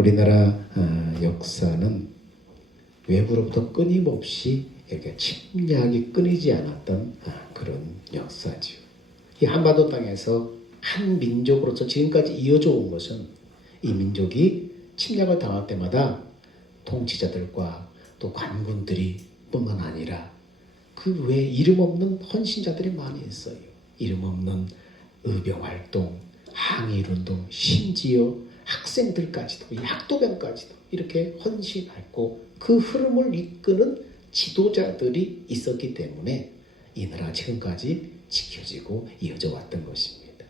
우리나라 역사는 외부로부터 끊임없이 이렇게 침략이 끊이지 않았던 그런 역사죠. 이 한반도 땅에서 한 민족으로서 지금까지 이어져 온 것은 이 민족이 침략을 당할 때마다 통치자들과 또 관군들이 뿐만 아니라 그 외에 이름 없는 헌신자들이 많이 있어요. 이름 없는 의병활동, 항일운동, 심지어 학생들까지도, 학도병까지도 이렇게 헌신했고 그 흐름을 이끄는 지도자들이 있었기 때문에 이 나라가 지금까지 지켜지고 이어져 왔던 것입니다.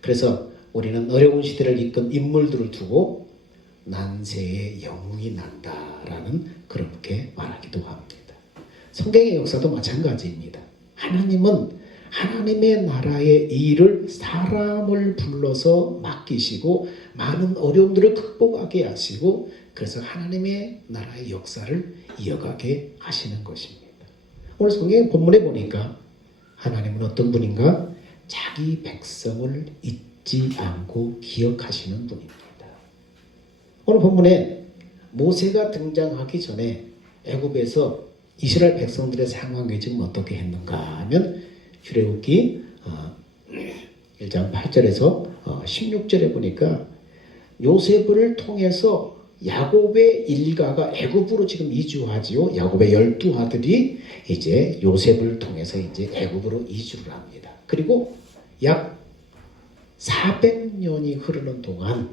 그래서 우리는 어려운 시대를 이끈 인물들을 두고 난세의 영웅이 난다라는 그렇게 말하기도 합니다. 성경의 역사도 마찬가지입니다. 하나님은 하나님의 나라의 일을 사람을 불러서 맡기시고 많은 어려움들을 극복하게 하시고 그래서 하나님의 나라의 역사를 이어가게 하시는 것입니다. 오늘 성경 본문에 보니까 하나님은 어떤 분인가? 자기 백성을 잊지 않고 기억하시는 분입니다. 오늘 본문에 모세가 등장하기 전에 애굽에서 이스라엘 백성들의 상황이 지금 어떻게 했는가 하면 출애굽기 1장 8절에서 16절에 보니까 요셉을 통해서 야곱의 일가가 애굽으로 지금 이주하지요. 야곱의 12아들이 이제 요셉을 통해서 이제 애굽으로 이주를 합니다. 그리고 약 400년이 흐르는 동안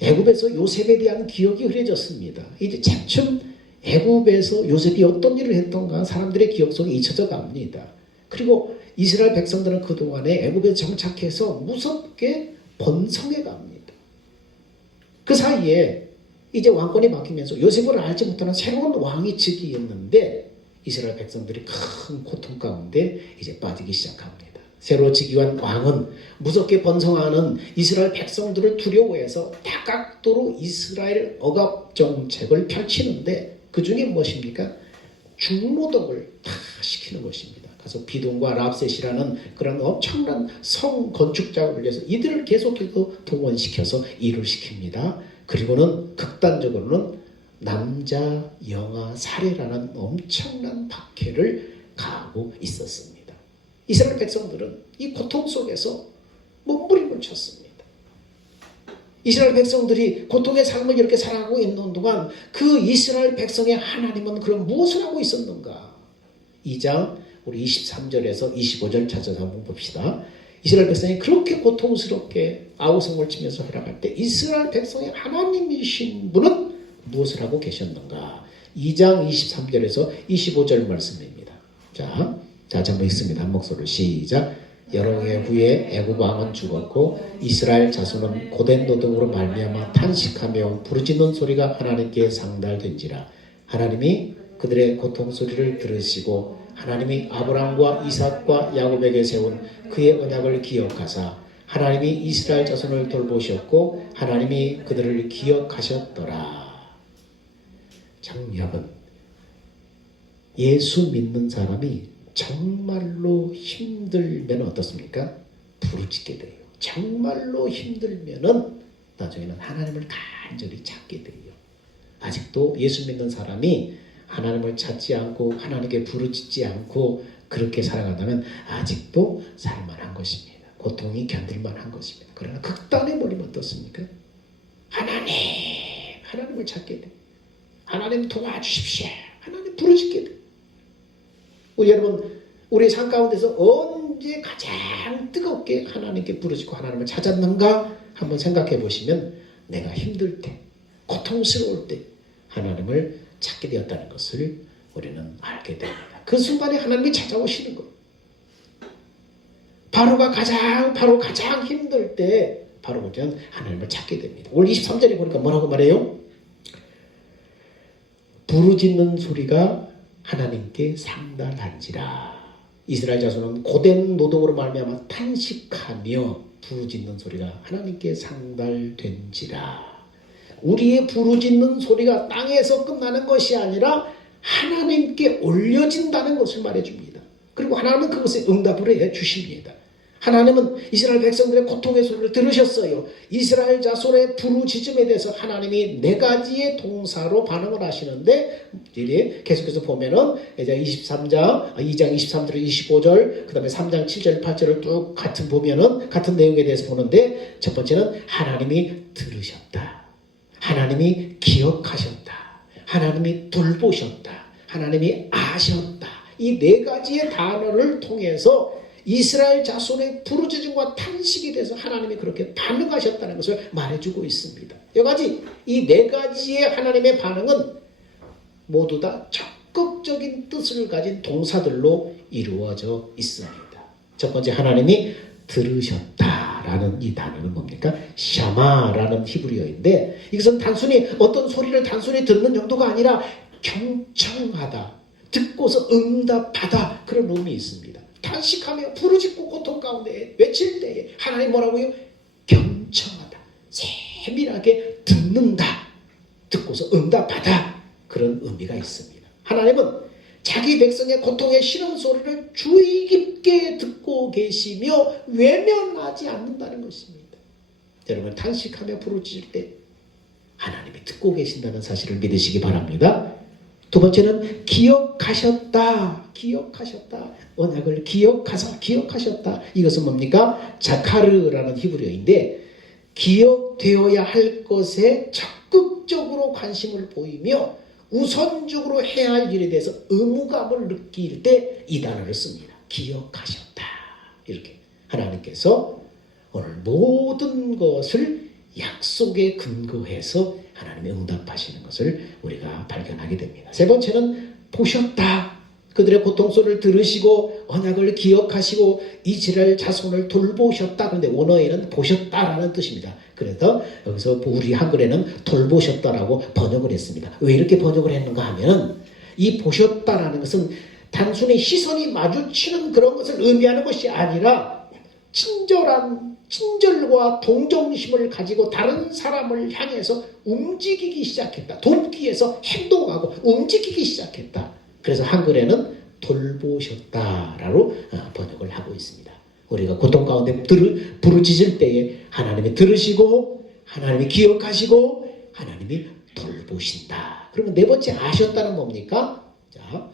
애굽에서 요셉에 대한 기억이 흐려졌습니다. 이제 차츰 애굽에서 요셉이 어떤 일을 했던가 사람들의 기억 속에 잊혀져 갑니다. 그리고 이스라엘 백성들은 그동안에 애굽에 정착해서 무섭게 번성해 갑니다. 그 사이에 이제 왕권이 바뀌면서 요셉을 알지 못하는 새로운 왕이 즉위했는데 이스라엘 백성들이 큰 고통 가운데 이제 빠지기 시작합니다. 새로 즉위한 왕은 무섭게 번성하는 이스라엘 백성들을 두려워해서 다각도로 이스라엘 억압 정책을 펼치는데 그 중에 무엇입니까? 중노동을 다 시키는 것입니다. 그래서 비동과 랍셋이라는 그런 엄청난 성 건축 작업을 위해서 이들을 계속해서 동원시켜서 일을 시킵니다. 그리고는 극단적으로는 남자 영아 살해라는 엄청난 박해를 가하고 있었습니다. 이스라엘 백성들은 이 고통 속에서 몸부림을 쳤습니다. 이스라엘 백성들이 고통의 삶을 이렇게 살아가고 있는 동안 그 이스라엘 백성의 하나님은 그럼 무엇을 하고 있었는가? 2장 우리 23절에서 25절 찾아서 한번 봅시다. 이스라엘 백성이 그렇게 고통스럽게 아우성을 치면서 살아갈 때 이스라엘 백성의 하나님이신 분은 무엇을 하고 계셨는가? 2장 23절에서 25절 말씀입니다. 자, 한번 읽습니다. 한 목소리로 시작. 여러 해 후에 애굽 왕은 죽었고 이스라엘 자손은 고된 노동으로 말미암아 탄식하며 부르짖는 소리가 하나님께 상달된지라. 하나님이 그들의 고통 소리를 들으시고 하나님이 아브라함과 이삭과 야곱에게 세운 그의 언약을 기억하사 하나님이 이스라엘 자손을 돌보셨고 하나님이 그들을 기억하셨더라. 여러분, 예수 믿는 사람이 정말로 힘들면 어떻습니까? 부르짖게 돼요. 정말로 힘들면은 나중에는 하나님을 간절히 찾게 돼요. 아직도 예수 믿는 사람이 하나님을 찾지 않고 하나님께 부르짖지 않고 그렇게 살아간다면 아직도 살만한 것입니다. 고통이 견딜만한 것입니다. 그러나 극단에 버리면 어떻습니까? 하나님을 찾게 돼요. 하나님 도와주십시오. 하나님 부르짖게 돼요. 여러분, 우리 삶 가운데서 언제 가장 뜨겁게 하나님께 부르짖고 하나님을 찾았는가 한번 생각해 보시면 내가 힘들 때, 고통스러울 때 하나님을 찾게 되었다는 것을 우리는 알게 됩니다. 그 순간에 하나님이 찾아오시는 거예요. 바로가 가장 힘들 때 바로 그냥 하나님을 찾게 됩니다. 오늘 23절에 보니까 뭐라고 말해요? 부르짖는 소리가 하나님께 상달한지라. 이스라엘 자손은 고된 노동으로 말미암아 탄식하며 부르짖는 소리가 하나님께 상달된지라. 우리의 부르짖는 소리가 땅에서 끝나는 것이 아니라 하나님께 올려진다는 것을 말해줍니다. 그리고 하나님은 그것에 응답을 해 주십니다. 하나님은 이스라엘 백성들의 고통의 소리를 들으셨어요. 이스라엘 자손의 부르짖음에 대해서 하나님이 네 가지의 동사로 반응을 하시는데 계속해서 보면은 이제 2장 23절 25절 그다음에 3장 7절 8절을 쭉 같은 보면은 같은 내용에 대해서 보는데 첫 번째는 하나님이 들으셨다. 하나님이 기억하셨다. 하나님이 돌보셨다. 하나님이 아셨다. 이 네 가지의 단어를 통해서 이스라엘 자손의 부르짖음과 탄식에 대해서 하나님이 그렇게 반응하셨다는 것을 말해주고 있습니다. 여기까지 이 네 가지의 하나님의 반응은 모두 다 적극적인 뜻을 가진 동사들로 이루어져 있습니다. 첫 번째 하나님이 들으셨다라는 이 단어는 뭡니까? 샤마라는 히브리어인데 이것은 단순히 어떤 소리를 단순히 듣는 정도가 아니라 경청하다, 듣고서 응답하다 그런 의미 있습니다. 탄식하며 부르짖고 고통 가운데 외칠 때에 하나님 뭐라고요? 경청하다. 세밀하게 듣는다. 듣고서 응답하다. 그런 의미가 있습니다. 하나님은 자기 백성의 고통의 싫은 소리를 주의 깊게 듣고 계시며 외면하지 않는다는 것입니다. 여러분 탄식하며 부르짖을 때 하나님이 듣고 계신다는 사실을 믿으시기 바랍니다. 두 번째는 기억하셨다. 기억하셨다. 언약을 기억하셨다. 이것은 뭡니까? 자카르라는 히브리어인데 기억되어야 할 것에 적극적으로 관심을 보이며 우선적으로 해야 할 일에 대해서 의무감을 느낄 때 이 단어를 씁니다. 기억하셨다. 이렇게 하나님께서 오늘 모든 것을 약속에 근거해서 하나님이 응답하시는 것을 우리가 발견하게 됩니다. 세 번째는 보셨다. 그들의 고통 소리를 들으시고 언약을 기억하시고 이스라엘 자손을 돌보셨다. 그런데 원어에는 보셨다라는 뜻입니다. 그래서 여기서 우리 한글에는 돌보셨다라고 번역을 했습니다. 왜 이렇게 번역을 했는가 하면 이 보셨다라는 것은 단순히 시선이 마주치는 그런 것을 의미하는 것이 아니라 친절과 동정심을 가지고 다른 사람을 향해서 움직이기 시작했다. 돕기 위해서 행동하고 움직이기 시작했다. 그래서 한글에는 돌보셨다라고 번역을 하고 있습니다. 우리가 고통 가운데 부르짖을 때에 하나님이 들으시고 하나님이 기억하시고 하나님이 돌보신다. 그러면 네 번째 아셨다는 뭡니까? 자,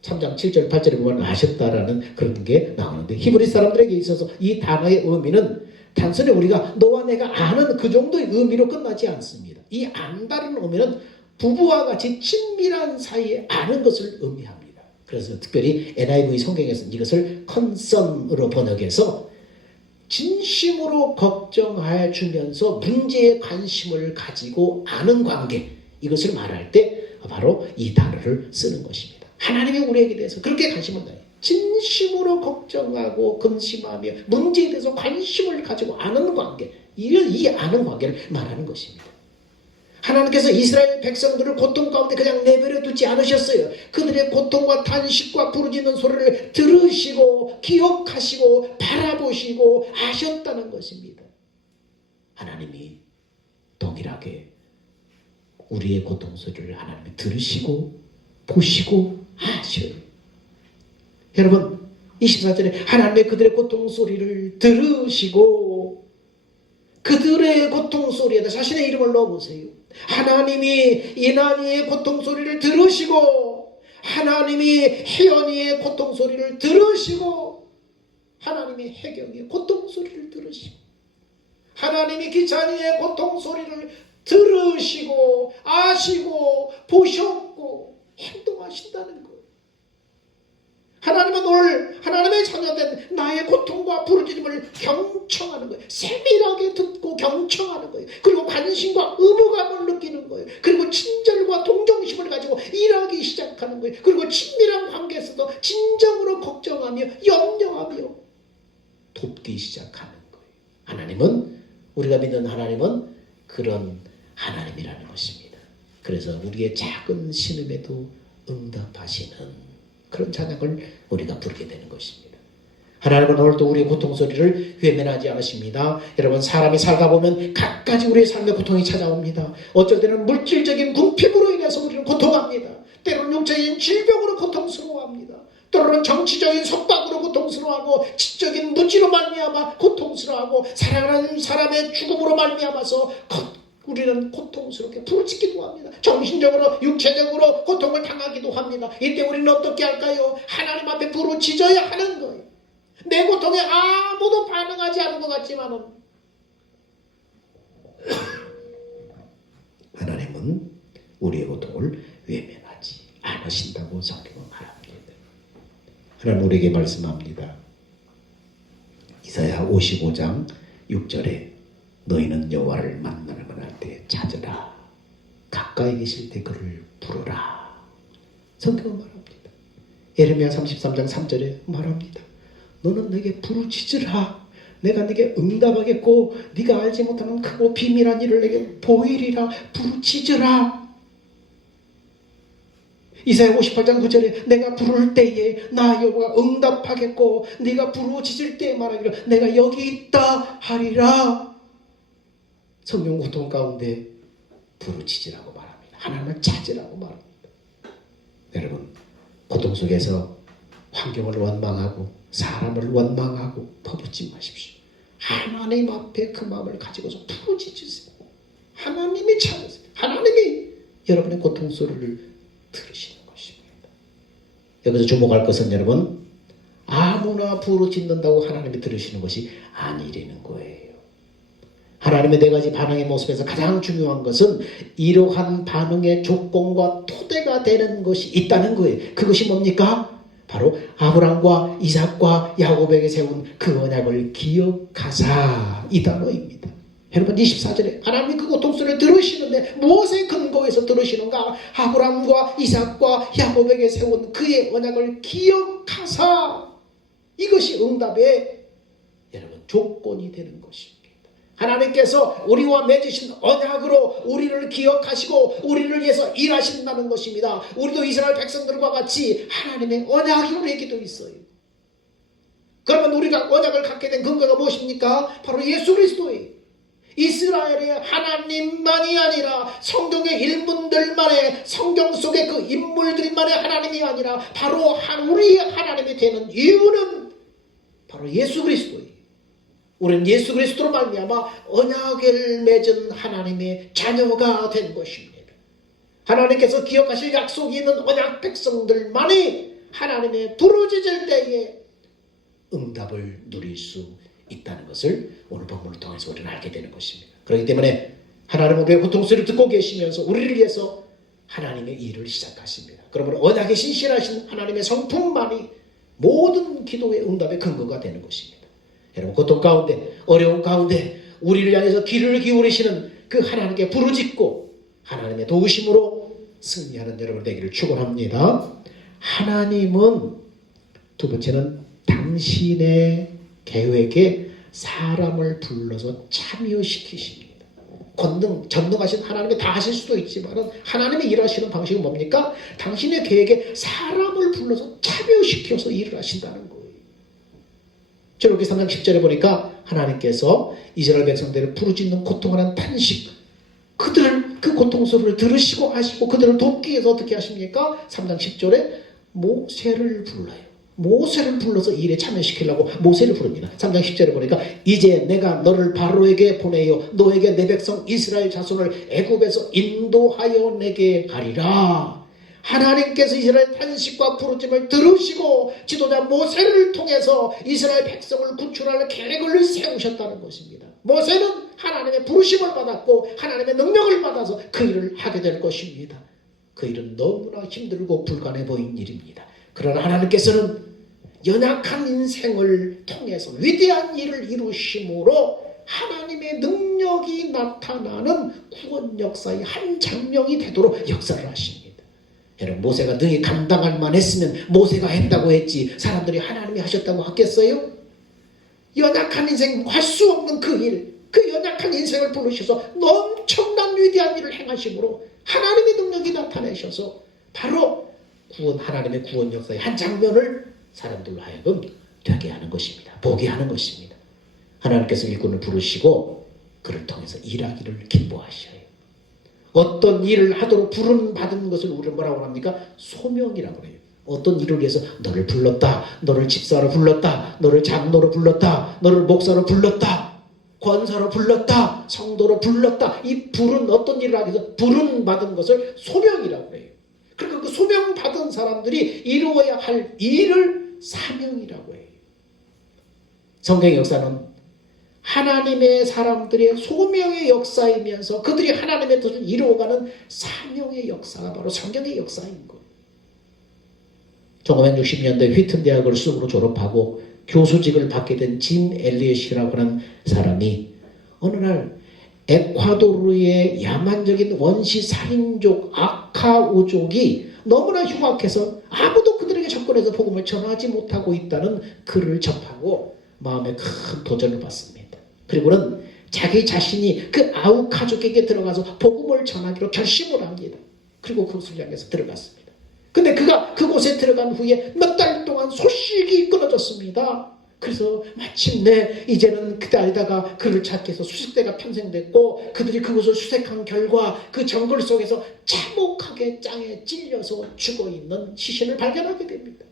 3장 7절 8절에 보면 아셨다라는 그런 게 나오는데 히브리 사람들에게 있어서 이 단어의 의미는 단순히 우리가 너와 내가 아는 그 정도의 의미로 끝나지 않습니다. 이 안다는 의미는 부부와 같이 친밀한 사이에 아는 것을 의미합니다. 그래서 특별히 NIV 성경에서는 이것을 컨선으로 번역해서 진심으로 걱정해 주면서 문제에 관심을 가지고 아는 관계, 이것을 말할 때 바로 이 단어를 쓰는 것입니다. 하나님이 우리에게 대해서 그렇게 관심을 가요. 진심으로 걱정하고 근심하며 문제에 대해서 관심을 가지고 아는 관계, 이 아는 관계를 말하는 것입니다. 하나님께서 이스라엘 백성들을 고통 가운데 그냥 내버려 두지 않으셨어요. 그들의 고통과 탄식과 부르짖는 소리를 들으시고 기억하시고 바라보시고 아셨다는 것입니다. 하나님이 동일하게 우리의 고통 소리를 하나님이 들으시고 보시고 아셔요. 여러분 24절에 하나님의 그들의 고통 소리를 들으시고 그들의 고통 소리에다 자신의 이름을 넣어보세요. 하나님이 이난이의 고통 소리를 들으시고 하나님이 혜연이의 고통 소리를 들으시고 하나님이 혜경이의 고통 소리를 들으시고 하나님이 기찬이의 고통 소리를 들으시고 아시고 보셨고 행동하신다는 거예요. 하나님은 오늘 하나님의 자녀된 나의 고통과 부르짖음을 경청하는 거예요. 세밀하게 듣고 경청하는 거예요. 그리고 관심과 의무감을 느끼는 거예요. 그리고 친절과 동정심을 가지고 일하기 시작하는 거예요. 그리고 친밀한 관계에서도 진정으로 걱정하며 염려하며 돕기 시작하는 거예요. 하나님은, 우리가 믿는 하나님은 그런 하나님이라는 것입니다. 그래서 우리의 작은 신음에도 응답하시는 그런 찬양을 우리가 부르게 되는 것입니다. 하나님은 오늘도 우리의 고통 소리를 외면하지 않으십니다. 여러분, 사람이 살다 보면 갖가지 우리의 삶의 고통이 찾아옵니다. 어쩔 때는 물질적인 궁핍으로 인해서 우리는 고통합니다. 때로는 육체적인 질병으로 고통스러워합니다. 때로는 정치적인 속박으로 고통스러워하고 지적인 무지로 말미암아 고통스러워하고 사랑하는 사람의 죽음으로 말미암아서 우리는 고통스럽게 부르짖기도 합니다. 정신적으로 육체적으로 고통을 당하기도 합니다. 이때 우리는 어떻게 할까요? 하나님 앞에 부르짖어야 하는 거예요. 내 고통에 아무도 반응하지 않은 것 같지만은 하나님은 우리의 고통을 외면하지 않으신다고 성경은 말합니다. 하나님 우리에게 말씀합니다. 이사야 55장 6절에 너희는 여호와를 만나는 할 때 찾으라. 가까이 계실 때 그를 부르라. 성경은 말합니다. 예레미야 33장 3절에 말합니다. 너는 내게 부르짖으라. 내가 네게 응답하겠고 네가 알지 못하는 크고 비밀한 일을 내게 보이리라. 부르짖으라. 이사야 58장 9절에 내가 부를 때에 나 여호와가 응답하겠고 네가 부르짖을 때에 말하기를 내가 여기 있다 하리라. 성경 고통 가운데 부르짖으라고 말합니다. 하나님을 찾으라고 말합니다. 여러분 고통 속에서 환경을 원망하고 사람을 원망하고 퍼붓지 마십시오. 하나님 앞에 그 마음을 가지고서 부르짖으세요. 하나님이 찾으세요. 하나님이 여러분의 고통 소리를 들으시는 것입니다. 여기서 주목할 것은 여러분 아무나 부르짖는다고 하나님이 들으시는 것이 아니라는 거예요. 하나님의 네 가지 반응의 모습에서 가장 중요한 것은 이러한 반응의 조건과 토대가 되는 것이 있다는 거예요. 그것이 뭡니까? 바로 아브라함과 이삭과 야곱에게 세운 그 언약을 기억하사 이 단어입니다. 여러분 24절에 하나님이 그 고통소리를 들으시는데 무엇에 근거해서 들으시는가? 아브라함과 이삭과 야곱에게 세운 그의 언약을 기억하사 이것이 응답의 여러분 조건이 되는 것입니다. 하나님께서 우리와 맺으신 언약으로 우리를 기억하시고 우리를 위해서 일하신다는 것입니다. 우리도 이스라엘 백성들과 같이 하나님의 언약이 우리에게도 있어요. 그러면 우리가 언약을 갖게 된 근거가 무엇입니까? 바로 예수 그리스도예요. 이스라엘의 하나님만이 아니라 성경의 인물들만의 성경 속의 그 인물들만의 하나님이 아니라 바로 우리의 하나님이 되는 이유는 바로 예수 그리스도예요. 우리는 예수 그리스도로 말미암아 언약을 맺은 하나님의 자녀가 된 것입니다. 하나님께서 기억하실 약속이 있는 언약 백성들만이 하나님의 부르짖을 때에 응답을 누릴 수 있다는 것을 오늘 본문을 통해서 우리는 알게 되는 것입니다. 그렇기 때문에 하나님은 우리의 고통소리를 듣고 계시면서 우리를 위해서 하나님의 일을 시작하십니다. 그러므로 언약에 신실하신 하나님의 성품만이 모든 기도의 응답의 근거가 되는 것입니다. 여러분 고통 가운데 어려움 가운데 우리를 향해서 귀를 기울이시는 그 하나님께 부르짖고 하나님의 도우심으로 승리하는 여러분 되기를 축원합니다. 하나님은 두 번째는 당신의 계획에 사람을 불러서 참여시키십니다. 전능하신 하나님이 다 하실 수도 있지만 하나님이 일하시는 방식은 뭡니까? 당신의 계획에 사람을 불러서 참여시켜서 일을 하신다는 거예요. 출애굽기 3장 10절에 보니까 하나님께서 이스라엘 백성들을 부르짖는 고통하는 탄식 그들 그 고통 소리를 들으시고 하시고 그들을 돕기 위해서 어떻게 하십니까? 3장 10절에 모세를 불러요. 모세를 불러서 일에 참여시키려고 모세를 부릅니다. 3장 10절에 보니까 이제 내가 너를 바로에게 보내어 너에게 내 백성 이스라엘 자손을 애굽에서 인도하여 내게 하리라. 하나님께서 이스라엘 탄식과 부르짖음을 들으시고 지도자 모세를 통해서 이스라엘 백성을 구출할 계획을 세우셨다는 것입니다. 모세는 하나님의 부르심을 받았고 하나님의 능력을 받아서 그 일을 하게 될 것입니다. 그 일은 너무나 힘들고 불가능해 보인 일입니다. 그러나 하나님께서는 연약한 인생을 통해서 위대한 일을 이루심으로 하나님의 능력이 나타나는 구원 역사의 한 장면이 되도록 역사를 하십니다. 여러분 모세가 능히 감당할 만했으면 모세가 했다고 했지 사람들이 하나님이 하셨다고 하겠어요? 연약한 인생 할 수 없는 그 일, 그 연약한 인생을 부르셔서 엄청난 위대한 일을 행하심으로 하나님의 능력이 나타내셔서 바로 하나님의 구원 역사의 한 장면을 사람들로 하여금 되게 하는 것입니다. 보게 하는 것입니다. 하나님께서 일꾼을 부르시고 그를 통해서 일하기를 기뻐하셔요. 어떤 일을 하도록 부름 받은 것을 우리는 뭐라고 합니까? 소명이라고 해요. 어떤 일을 위해서 너를 불렀다. 너를 집사로 불렀다. 너를 장로로 불렀다. 너를 목사로 불렀다. 권사로 불렀다. 성도로 불렀다. 이 불은 어떤 일을 하기 위해서 부름 받은 것을 소명이라고 해요. 그러니까 그 소명 받은 사람들이 이루어야 할 일을 사명이라고 해요. 성경의 역사는 하나님의 사람들의 소명의 역사이면서 그들이 하나님의 뜻을 이루어가는 사명의 역사가 바로 성경의 역사인 거예요. 1960년대 휘튼 대학을 수으로 졸업하고 교수직을 받게 된 짐 엘리엇이라고 하는 사람이 어느 날 에콰도르의 야만적인 원시 살인족 아카우족이 너무나 흉악해서 아무도 그들에게 접근해서 복음을 전하지 못하고 있다는 글을 접하고 마음에 큰 도전을 받습니다. 그리고는 자기 자신이 그 아우카족에게 들어가서 복음을 전하기로 결심을 합니다. 그리고 그곳을 향해서 들어갔습니다. 근데 그가 그곳에 들어간 후에 몇 달 동안 소식이 끊어졌습니다. 그래서 마침내 이제는 그때에다가 그를 찾기 위해서 수색대가 편성됐고 그들이 그곳을 수색한 결과 그 정글 속에서 참혹하게 짱에 찔려서 죽어있는 시신을 발견하게 됩니다.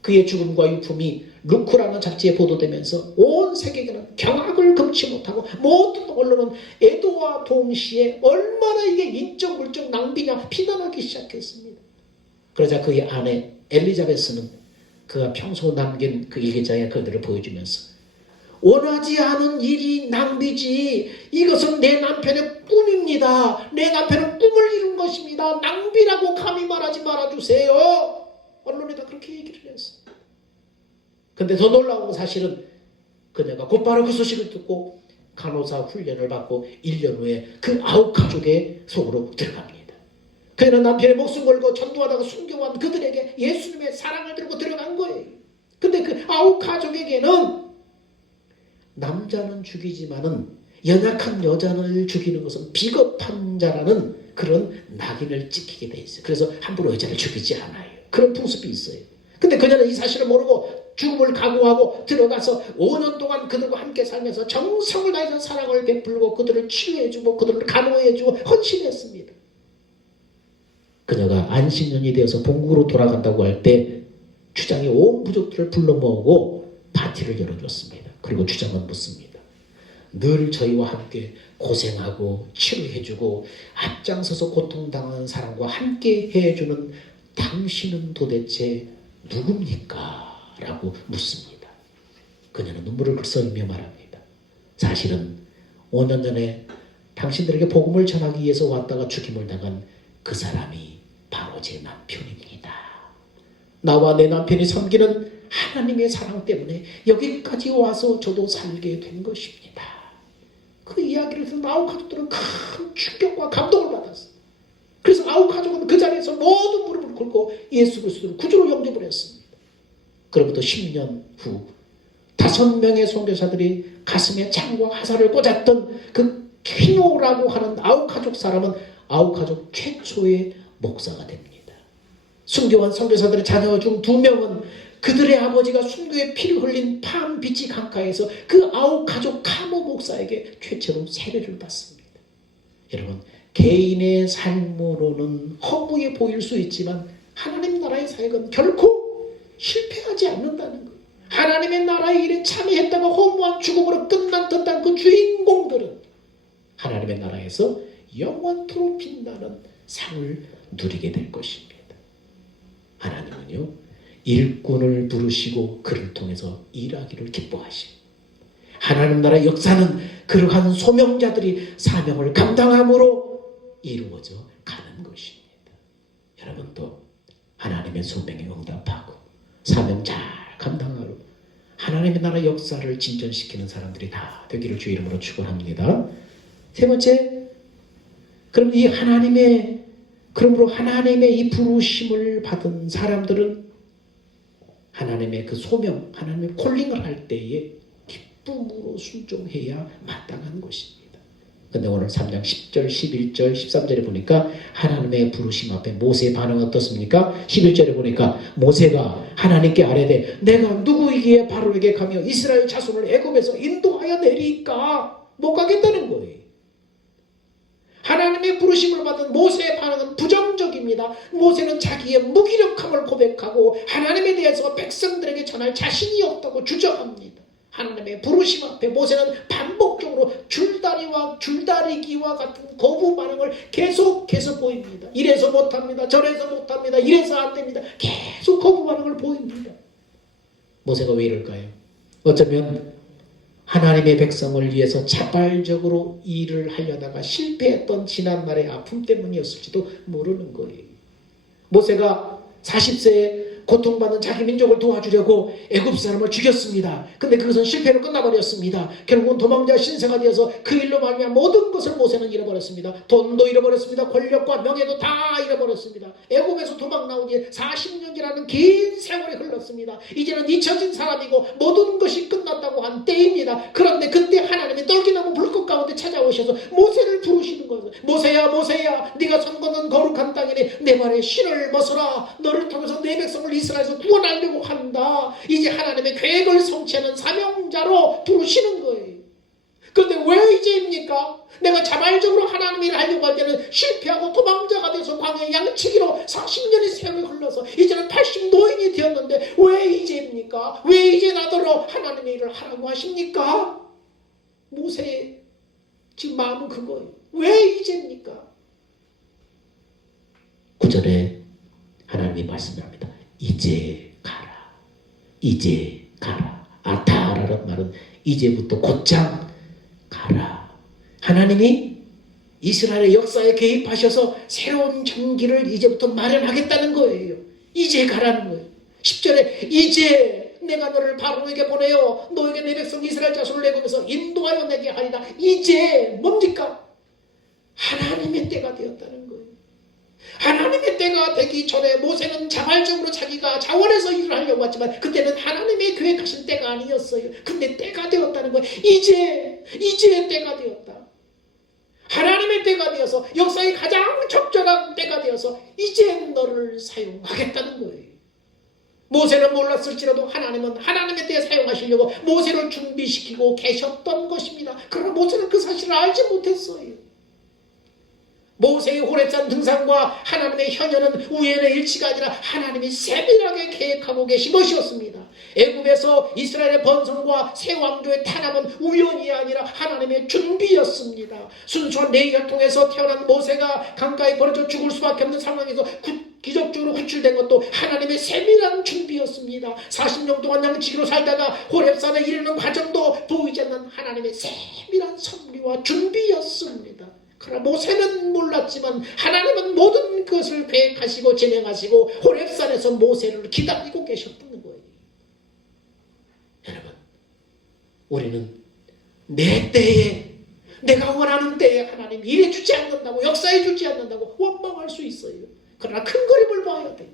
그의 죽음과 유품이 루크라는 잡지에 보도되면서 온 세계에는 경악을 금치 못하고 모든 언론은 애도와 동시에 얼마나 이게 인적 물적 낭비냐 비난하기 시작했습니다. 그러자 그의 아내 엘리자베스는 그가 평소 남긴 그 일기장에 그들을 보여주면서 원하지 않은 일이 낭비지 이것은 내 남편의 꿈입니다. 내 남편은 꿈을 이룬 것입니다. 낭비라고 감히 말하지 말아주세요. 언론에다 그렇게 얘기를 했어요. 근데 더 놀라운 사실은 그녀가 곧바로 그 소식을 듣고 간호사 훈련을 받고 1년 후에 그 아우카족의 속으로 들어갑니다. 그녀는 남편의 목숨 걸고 전도하다가 순교한 그들에게 예수님의 사랑을 들고 들어간 거예요. 근데 그 아우카족에게는 남자는 죽이지만은 연약한 여자를 죽이는 것은 비겁한 자라는 그런 낙인을 찍히게 돼 있어요. 그래서 함부로 여자를 죽이지 않아요. 그런 풍습이 있어요. 근데 그녀는 이 사실을 모르고 죽음을 각오하고 들어가서 5년 동안 그들과 함께 살면서 정성을 다해서 사랑을 베풀고 그들을 치유해주고 그들을 간호해주고 헌신했습니다. 그녀가 안식년이 되어서 본국으로 돌아간다고 할 때 주장이 온 부족들을 불러 모으고 파티를 열어줬습니다. 그리고 주장은 묻습니다. 늘 저희와 함께 고생하고 치료해주고 앞장서서 고통당하는 사람과 함께 해주는 당신은 도대체 누굽니까? 라고 묻습니다. 그녀는 눈물을 글썽이며 말합니다. 사실은 5년 전에 당신들에게 복음을 전하기 위해서 왔다가 죽임을 당한 그 사람이 바로 제 남편입니다. 나와 내 남편이 섬기는 하나님의 사랑 때문에 여기까지 와서 저도 살게 된 것입니다. 그 이야기를 듣는 아우카족들은 큰 충격과 감동을 받았어요. 그래서 아우카족은 그 자리에서 모든 무릎을 꿇고 예수 그리스도를 구주로 영접을 했습니다. 그로부터 10년 후 5명의 선교사들이 가슴에 창과 화살을 꽂았던 그 퀴노라고 하는 아우카족 사람은 아우카족 최초의 목사가 됩니다. 순교한 선교사들의 자녀 중 2명은 그들의 아버지가 순교에 피를 흘린 팜비치 강가에서 그 아우카족 카모 목사에게 최초로 세례를 받습니다. 여러분, 개인의 삶으로는 허무해 보일 수 있지만 하나님 나라의 사역은 결코 실패하지 않는다는 거예요. 하나님의 나라의 일에 참여했다가 허무한 죽음으로 끝난 듯한 그 주인공들은 하나님의 나라에서 영원토록 빛나는 상을 누리게 될 것입니다. 하나님은요, 일꾼을 부르시고 그를 통해서 일하기를 기뻐하시고 하나님 나라의 역사는 그러한 소명자들이 사명을 감당함으로 이루어져 가는 것입니다. 여러분도 하나님의 소명에 응답하고 사명 잘 감당하고 하나님의 나라 역사를 진전시키는 사람들이 다 되기를 주의 이름으로 축원합니다. 세 번째, 그럼 이 그러므로 하나님의 이 부르심을 받은 사람들은 하나님의 그 소명, 하나님의 콜링을 할 때에 기쁨으로 순종해야 마땅한 것입니다. 근데 오늘 3장 10절, 11절, 13절에 보니까 하나님의 부르심 앞에 모세의 반응은 어떻습니까? 11절에 보니까 모세가 하나님께 아뢰되 내가 누구이기에 바로에게 가며 이스라엘 자손을 애굽에서 인도하여 내리까? 못 가겠다는 거예요. 하나님의 부르심을 받은 모세의 반응은 부정적입니다. 모세는 자기의 무기력함을 고백하고 하나님에 대해서 백성들에게 전할 자신이 없다고 주장합니다. 하나님의 부르심 앞에 모세는 반복적으로 줄다리기와 같은 거부 반응을 계속해서 보입니다. 이래서 못합니다. 저래서 못합니다. 이래서 안됩니다. 계속 거부 반응을 보입니다. 모세가 왜 이럴까요? 어쩌면 하나님의 백성을 위해서 자발적으로 일을 하려다가 실패했던 지난날의 아픔 때문이었을지도 모르는 거예요. 모세가 40세에 고통받는 자기 민족을 도와주려고 애굽 사람을 죽였습니다. 근데 그것은 실패로 끝나버렸습니다. 결국은 도망자 신세가 되어서 그 일로 말미암아 모든 것을 모세는 잃어버렸습니다. 돈도 잃어버렸습니다. 권력과 명예도 다 잃어버렸습니다. 애굽에서 도망 나온 지 40년이라는 긴 세월이 흘렀습니다. 이제는 잊혀진 사람이고 모든 것이 끝났다고 한 때입니다. 그런데 그때 하나님이 떨기나무 불꽃 가운데 찾아오셔서 모세를 부르시는 거예요. 모세야 모세야, 네가 선거는 거룩한 땅이니 내 발에 신을 벗어라. 너를 통해서 내 백성을 이스라엘에서 구원하려고 한다. 이제 하나님의 계획을 성취하는 사명자로 부르시는 거예요. 그런데 왜 이제입니까? 내가 자발적으로 하나님의 일을 하려고 할 때는 실패하고 도망자가 돼서 광야 양치기로 40년의 세월이 흘러서 이제는 80 노인이 되었는데 왜 이제입니까? 왜 이제 나더러 하나님의 일을 하라고 하십니까? 모세의 지금 마음은 그거예요. 왜 이제입니까? 9절에 하나님이 말씀합니다. 이제 가라. 이제 가라. 아타라는 말은 이제부터 곧장 가라. 하나님이 이스라엘의 역사에 개입하셔서 새로운 전기를 이제부터 마련하겠다는 거예요. 이제 가라는 거예요. 10절에 이제 내가 너를 바로에게 보내어 너에게 내 백성 이스라엘 자손을 내보면서 인도하여 내게 하리라. 이제 뭡니까? 하나님의 때가 되었다는 거예요. 하나님의 때가 되기 전에 모세는 자발적으로 자기가 자원해서 일을 하려고 했지만 그때는 하나님의 계획하신 때가 아니었어요. 근데 때가 되었다는 거예요. 이제 때가 되었다. 하나님의 때가 되어서 역사의 가장 적절한 때가 되어서 이제 너를 사용하겠다는 거예요. 모세는 몰랐을지라도 하나님은 하나님의 때에 사용하시려고 모세를 준비시키고 계셨던 것입니다. 그러나 모세는 그 사실을 알지 못했어요. 모세의 호렙산 등산과 하나님의 현현은 우연의 일치가 아니라 하나님이 세밀하게 계획하고 계신 것이었습니다. 애굽에서 이스라엘의 번성과 새 왕조의 탄압은 우연이 아니라 하나님의 준비였습니다. 순수한 레위혈통에서 태어난 모세가 강가에 버려져 죽을 수밖에 없는 상황에서 기적적으로 구출된 것도 하나님의 세밀한 준비였습니다. 40년 동안 양치기로 살다가 호렙산에 이르는 과정도 보이지 않는 하나님의 세밀한 섭리와 준비였습니다. 그러나 모세는 몰랐지만 하나님은 모든 것을 계획하시고 진행하시고 호렙산에서 모세를 기다리고 계셨던 거예요. 여러분, 우리는 내 때에 내가 원하는 때에 하나님 일해주지 않는다고 역사해주지 않는다고 원망할 수 있어요. 그러나 큰 그림을 봐야 돼요.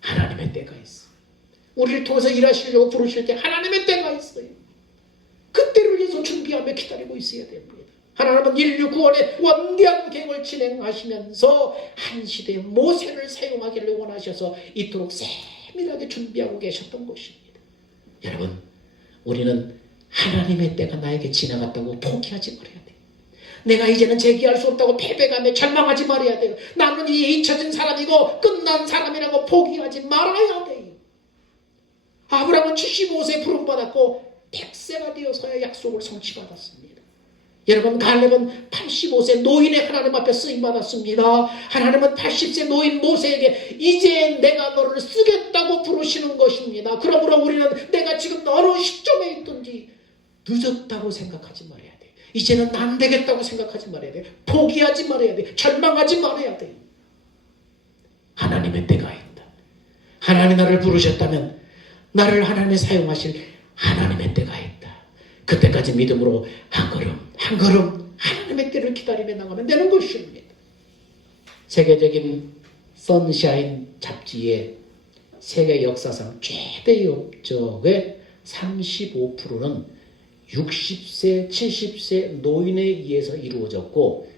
하나님의 때가 있어요. 우리를 통해서 일하시려고 부르실 때 하나님의 때가 있어요. 그 때를 위해서 준비하며 기다리고 있어야 됩니다. 하나님은 인류 구원의 원대한 계획을 진행하시면서 한 시대에 모세를 사용하기를 원하셔서 이토록 세밀하게 준비하고 계셨던 것입니다. 여러분, 우리는 하나님의 때가 나에게 지나갔다고 포기하지 말아야 돼요. 내가 이제는 재기할 수 없다고 패배감에 절망하지 말아야 돼요. 나는 이제 잊혀진 사람이고 끝난 사람이라고 포기하지 말아야 돼요. 아브라함은 75세 부름받았고 100세가 되어서야 약속을 성취받았습니다. 여러분, 갈렙은 85세 노인의 하나님 앞에 쓰임받았습니다. 하나님은 80세 노인 모세에게 이제 내가 너를 쓰겠다고 부르시는 것입니다. 그러므로 우리는 내가 지금 어느 시점에 있든지 늦었다고 생각하지 말아야 돼. 이제는 안 되겠다고 생각하지 말아야 돼. 포기하지 말아야 돼. 절망하지 말아야 돼. 하나님의 때가 있다. 하나님 나를 부르셨다면 나를 하나님이 사용하실 하나님의 때가 있다. 그때까지 믿음으로 한 걸음 하나님의 때를 기다리며 나가면 되는 것입니다. 세계적인 선샤인 잡지의 세계 역사상 최대의 업적의 35%는 60세, 70세 노인에 의해서 이루어졌고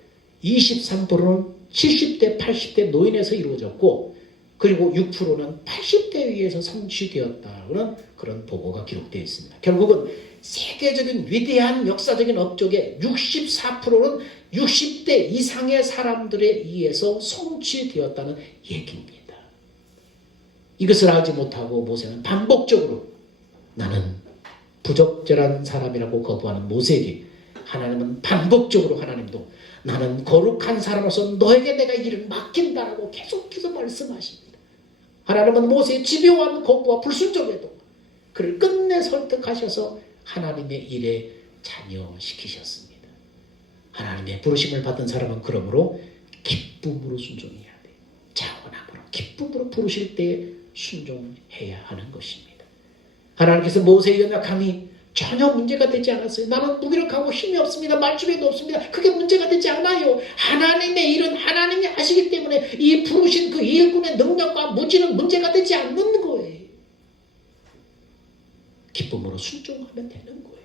23%는 70대, 80대 노인에서 이루어졌고 그리고 6%는 80대 위에서 성취되었다는 그런 보고가 기록되어 있습니다. 결국은 세계적인 위대한 역사적인 업적의 64%는 60대 이상의 사람들에 의해서 성취되었다는 얘기입니다. 이것을 알지 못하고 모세는 반복적으로 나는 부적절한 사람이라고 거부하는 모세에게 하나님은 반복적으로 하나님도 나는 거룩한 사람으로서 너에게 내가 일을 맡긴다라고 계속해서 말씀하십니다. 하나님은 모세의 집요한 거부와 불순종에도 그를 끝내 설득하셔서 하나님의 일에 참여시키셨습니다. 하나님의 부르심을 받은 사람은 그러므로 기쁨으로 순종해야 돼요. 자원함으로 기쁨으로 부르실 때에 순종해야 하는 것입니다. 하나님께서 모세의 연약함이 전혀 문제가 되지 않았어요. 나는 무기력하고 힘이 없습니다. 말주변도 없습니다. 그게 문제가 되지 않아요. 하나님의 일은 하나님이 하시기 때문에 이 부르신 그 일꾼의 능력과 무지는 문제가 되지 않는 거예요. 기쁨으로 순종하면 되는 거예요.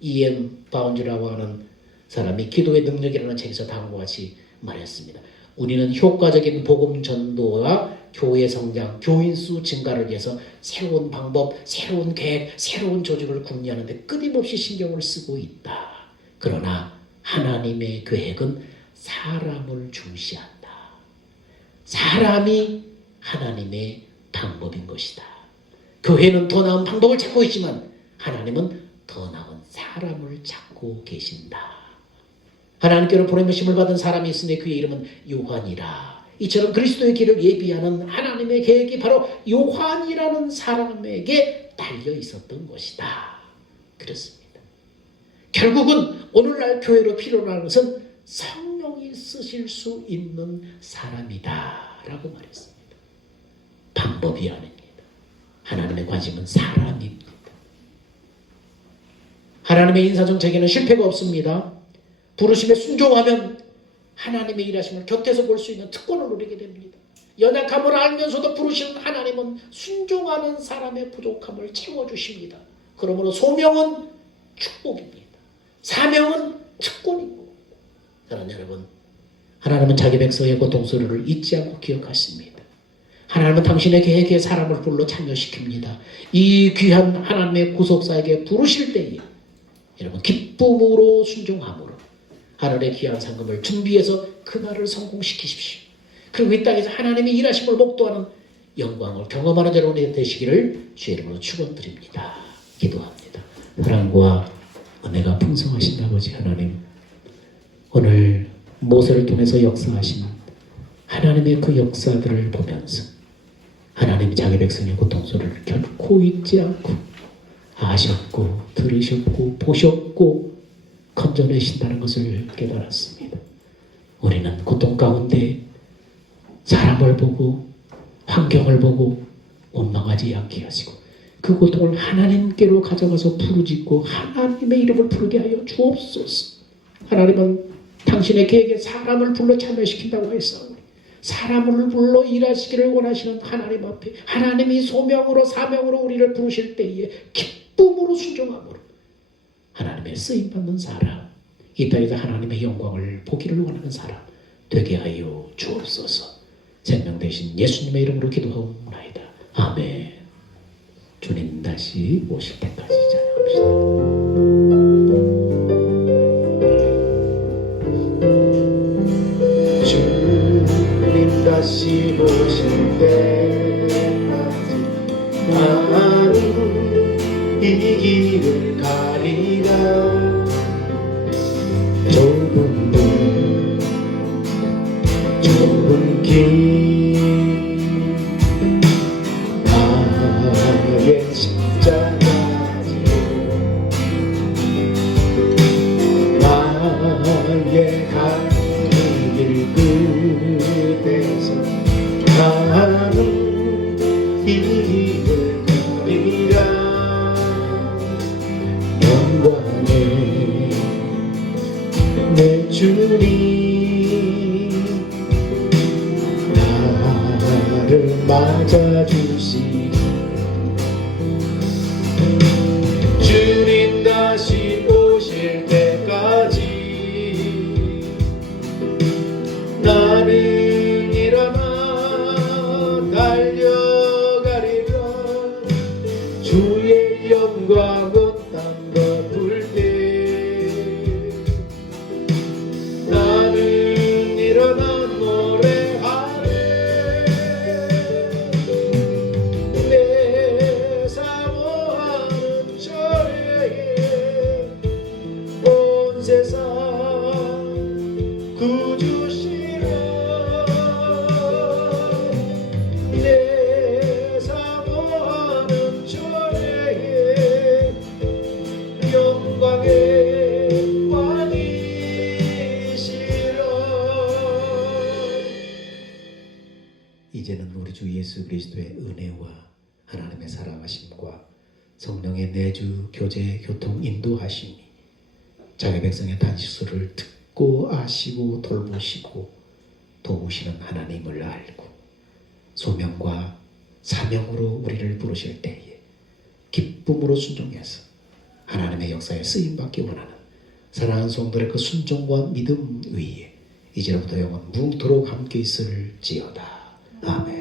E.M. 바운즈라고 하는 사람이 기도의 능력이라는 책에서 다음과 같이 말했습니다. 우리는 효과적인 복음 전도와 교회 성장, 교인 수 증가를 위해서 새로운 방법, 새로운 계획, 새로운 조직을 궁리하는데 끊임없이 신경을 쓰고 있다. 그러나 하나님의 계획은 사람을 중시한다. 사람이 하나님의 방법인 것이다. 교회는 더 나은 방법을 찾고 있지만 하나님은 더 나은 사람을 찾고 계신다. 하나님께로 보내심을 받은 사람이 있으니 그의 이름은 요한이라. 이처럼 그리스도의 길을 예비하는 하나님의 계획이 바로 요한이라는 사람에게 달려 있었던 것이다. 그렇습니다. 결국은 오늘날 교회로 필요로 하는 것은 성령이 쓰실 수 있는 사람이다 라고 말했습니다. 방법이 아닙니다. 하나님의 관심은 사람입니다. 하나님의 인사정책에는 실패가 없습니다. 부르심에 순종하면 하나님의 일하심을 곁에서 볼 수 있는 특권을 누리게 됩니다. 연약함을 알면서도 부르시는 하나님은 순종하는 사람의 부족함을 채워주십니다. 그러므로 소명은 축복입니다. 사명은 특권이고. 사랑하는 여러분, 하나님은 자기 백성의 고통스러움을 잊지 않고 기억하십니다. 하나님은 당신의 계획에 사람을 불러 참여시킵니다. 이 귀한 하나님의 구속사에게 부르실 때에 여러분 기쁨으로 순종함으로 하늘의 귀한 상금을 준비해서 그날을 성공시키십시오. 그리고 이 땅에서 하나님의 일하심을 목도하는 영광을 경험하는 여러분이 되시기를 주의 이름으로 축원드립니다. 기도합니다. 사랑과 은혜가 풍성하신 아버지 하나님, 오늘 모세를 통해서 역사하신 하나님의 그 역사들을 보면서 하나님이 자기 백성의 고통소리를 결코 잊지 않고 아셨고 들으셨고 보셨고 건져내신다는 것을 깨달았습니다. 우리는 고통 가운데 사람을 보고 환경을 보고 원망하지 않게 하시고 그 고통을 하나님께로 가져가서 부르짖고 하나님의 이름을 부르게 하여 주옵소서. 하나님은 당신의 계획에 사람을 불러 참여시킨다고 했사오니 사람을 불러 일하시기를 원하시는 하나님 앞에 하나님이 소명으로 사명으로 우리를 부르실 때에 기쁨으로 순종함으로 하나님의 쓰임받는 사람, 이 땅에서 하나님의 영광을 보기를 원하는 사람 되게 하여 주옵소서. 생명 되신 예수님의 이름으로 기도하옵나이다. 아멘. 주님 다시 오실 때까지 찬양합시다. 주님 다시 오실 때까지 나는 이 길을 가리라. 좁은 길 나의 십자가 지고 나의 가는 길 끝에서 나는 이 길을 가리라. 영광의 내 주님 나를 맞아주시리. 주님 다시 오실 때까지 나는 일어나 세상 구주시라 내 사모하는 주의 영광의 왕이시라. 이제는 우리 주 예수 그리스도의 은혜와 하나님의 사랑하심과 성령의 내주 교제 교통 인도하심이 자기 백성의 단식수를 듣고 아시고 돌보시고 도우시는 하나님을 알고 소명과 사명으로 우리를 부르실 때에 기쁨으로 순종해서 하나님의 역사에 쓰임받기 원하는 사랑하는 성도들의 그 순종과 믿음 위에 이제부터 영원 뭉토록 함께 있을지어다. 아멘.